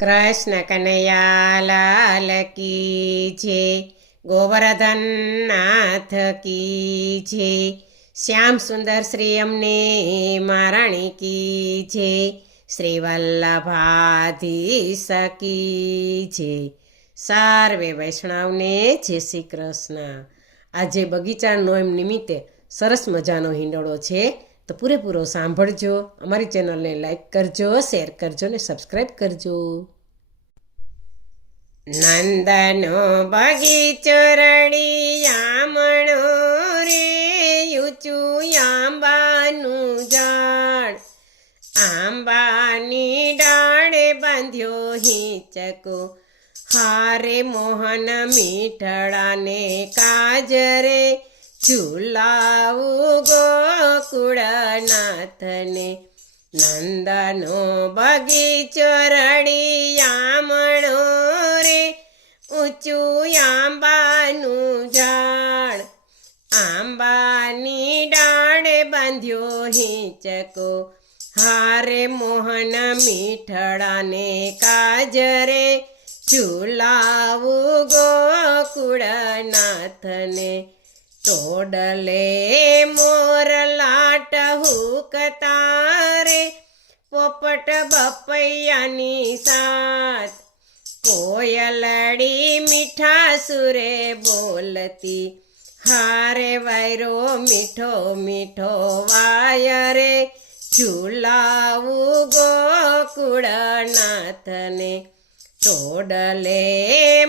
કૃષ્ણ કનૈયા લાલ કી છે, ગોવર્ધન નાથ કી છે, શ્યામ સુંદર શ્રી અમને મહારાણી કી છે, શ્રી વલ્લભાધીશ કી છે. સર્વે વૈષ્ણવને જય શ્રી કૃષ્ણ. આજે બગીચાનો એમ નિમિત્તે સરસ મજાનો હિંડોળો છે, તો પૂરેપૂરો સાંભળજો. અમારી ચેનલને લાઈક કરજો, શેર કરજો ને સબસ્ક્રાઈબ કરજો. નંદનો બગીચો રળિયામણો રે, ઊંચું આંબાનું ઝાડ, આંબાની ડાળે બાંધ્યો હિંચકો, હારે મોહન મીઠડાને કાજરે, ઝુલાવું ગોકુળનાથને. નંદનો બગીચો રળિયામણો રે, ઊંચું આંબાનું ઝાડ, આંબાની ડાળે બાંધ્યો હિંચકો, હારે મોહન મીઠડાને કાજરે, ઝુલાવું ગોકુળનાથને. ટોડલે મોરલા ટહુકતા રે, પોપટ બપૈયાની સાથ, કોયલડી મીઠા સુરે બોલતી, હારે વાયરો મીઠો મીઠો વાય રે, ઝુલાવું ગોકુળનાથને. ટોડલે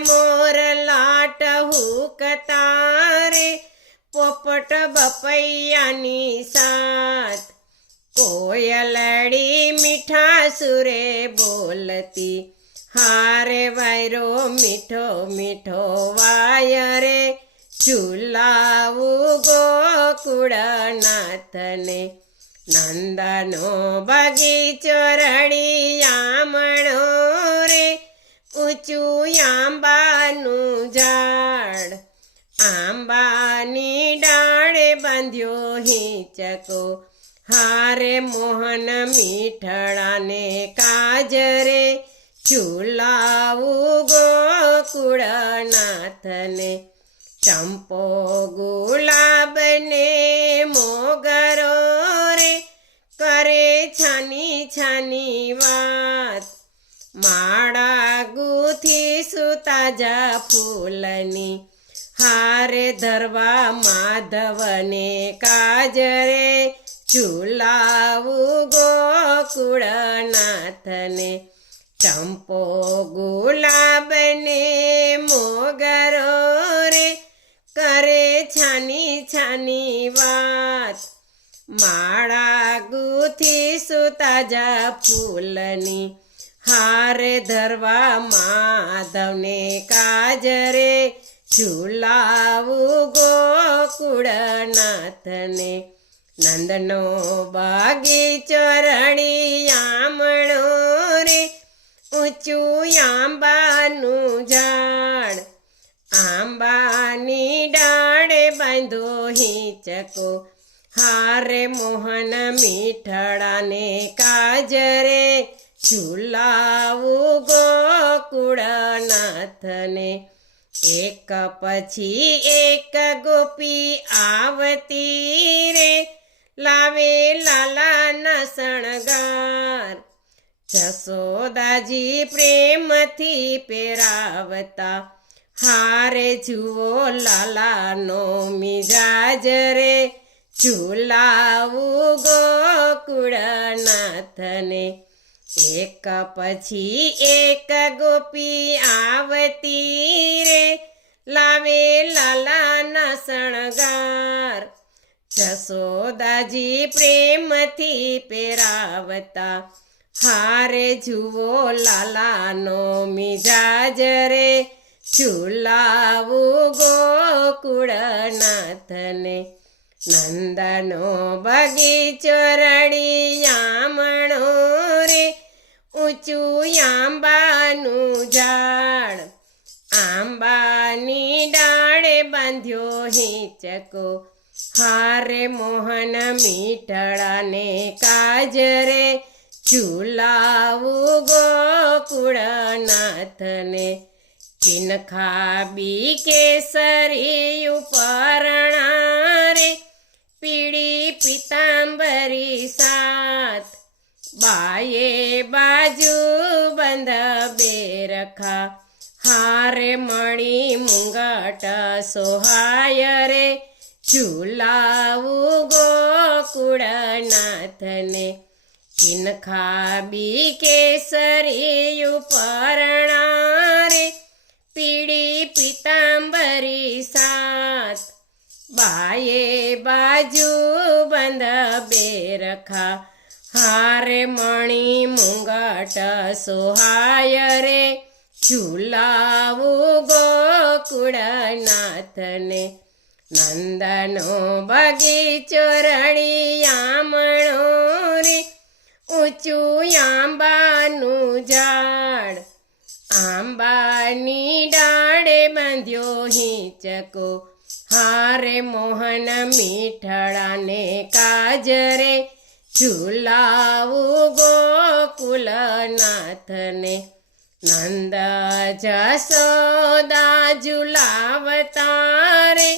મોરલા ટહુકતા રે, પોપટ બપૈયાની સાથ, કોયલડી મીઠા સુરે બોલતી, હારે વાયરો મીઠો મીઠો વાય રે, ઝુલાવું ગોકુળનાથને. નંદનો બગીચો રળિયામણો રે, ઊંચું આંબાનું ઝાડ, આંબાની ડાળે બાંધ્યો હિંચકો, હારે મોહન મીઠડાને કાજરે, ઝુલાવું ગોકુળનાથને. ચંપો ગુલાબને મોગરો રે, કરે છાની છાની વાત, માળા ગૂંથી સુતાજા ફૂલની, હારે ધરવા માધવને કાજરે, ઝુલાવું ગોકુળનાથને. ચંપો ગુલાબને મોગરો રે, કરે છાની છાની વાત, માળા ગૂંથી સુતાજા ફૂલની, હારે ધરવા માધવને કાજરે, ઝુલાવું ગોકુળનાથને. નંદનો બગીચો રળિયામણો રે, ઊંચું આંબાનું ઝાડ, આંબાની ડાળે બાંધ્યો હિંચકો, હારે મોહન મીઠડાને કાજરે, ઝુલાવું ગોકુળનાથને. એક પછી એક ગોપી આવતી રે, લાવે લાલાના શણગાર, જશોદાજી પ્રેમથી પહેરાવતા, હારે જુઓ લાલાનો મિજાજ રે, ઝુલાવું ગોકુળનાથને. એક પછી એક ગોપી આવતી રે, લાવે લાલાના શણગાર, જશોદાજી પ્રેમથી પહેરાવતા, હારે જુઓ લાલાનો મિજાજ રે, ઝુલાવું ગોકુળનાથને. નંદનો બગીચો રળિયામણો રે, ઊંચું આંબાનું ઝાડ, આંબાની ડાળે બાંધ્યો હિંચકો, હારે મોહન મીઠડાને કાજરે, ઝુલાવું ગોકુળ નાથને ચિનખાબી કેસરી ઉપરણા રે પીળી પિતાંબરી સાત બાએ બાજુ બંધ બેરખા હારે મણી મુંગટ સોહાય રે ઝુલાવું ગોકુળનાથને ચિનખાબી કેસરી ઉપરણા રે પીળી પિતાંબરી સાત બાએ બાજુ બંધ બેરખા હારે મણી મુંગટ સોહાય રે ઝુલાવું ગોકુળનાથને નંદનો બગીચો રળિયામણો રે ઊંચું આંબાનું ઝાડ આંબાની ડાળે બાંધ્યો હિંચકો હારે મોહન મીઠડાને કાજરે ઝુલાવું ગોકુલનાથને નંદ જસોદા ઝુલાવતા રે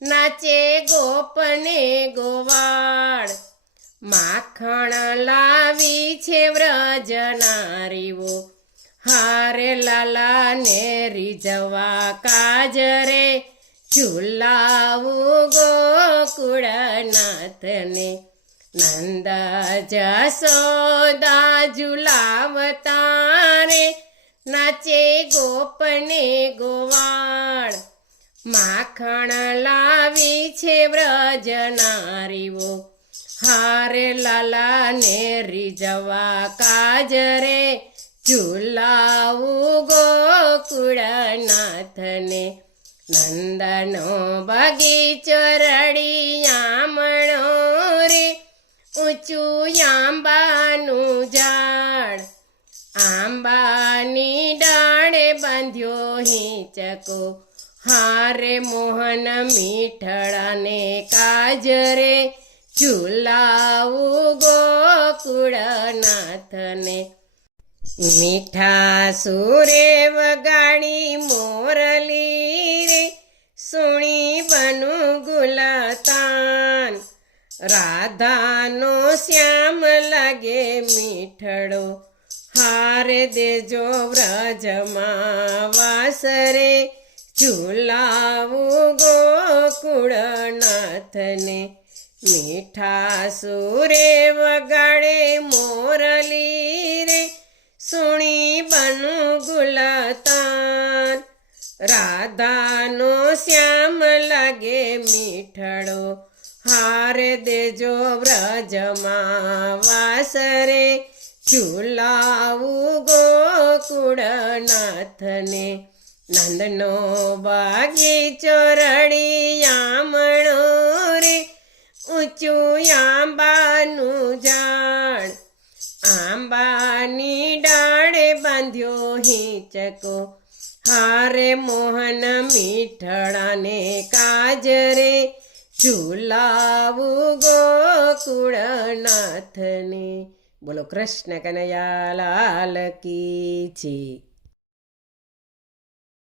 નાચે ગોપને ગોવાળ માખણ લાવી છે વ્રજ નારીઓ હારે લાલાને રીઝવા કાજરે ઝુલાવું ગોકુળનાથને નંદ જસોદા ઝુલાવતા રે નાચે ગોપને ગોવાળ માખણ લાવી છે વ્રજ નારીઓ હારે લાલાને રીઝવા કાજરે ઝુલાવું ગોકુળનાથને નંદનો બગીચો રળિયામણો રે ઊંચું આંબાનું ઝાડ આંબાની ડાળે બાંધ્યો હિંચકો હારે મોહન મીઠડાને કાજરે ઝુલાવું ગોકુળનાથને મીઠા સુરે વગાડી મોરલી રે સુણી બનુ ગુલતાન રાધાનો શ્યામ લાગે મીઠડો હારે દેજો વ્રજમાં વાસરે ઝુલાવું ગોકુળનાથને મીઠા સુરે વગાડે મોરલી રે સુણી બનુ ગુલતાન રાધાનો શ્યામ લાગે મીઠડો હારે દેજો વ્રજમાં વાસરે ઝુલાવું ગોકુળનાથને નંદનો બગીચો રળિયામણો રે ઊંચું આંબાનું ઝાડ આંબાની ડાળે બાંધ્યો હિંચકો હારે મોહન મીઠડાને કાજરે ઝુલાવું ગોકુળનાથને. બોલો કૃષ્ણ કનૈયા લાલ કી જય.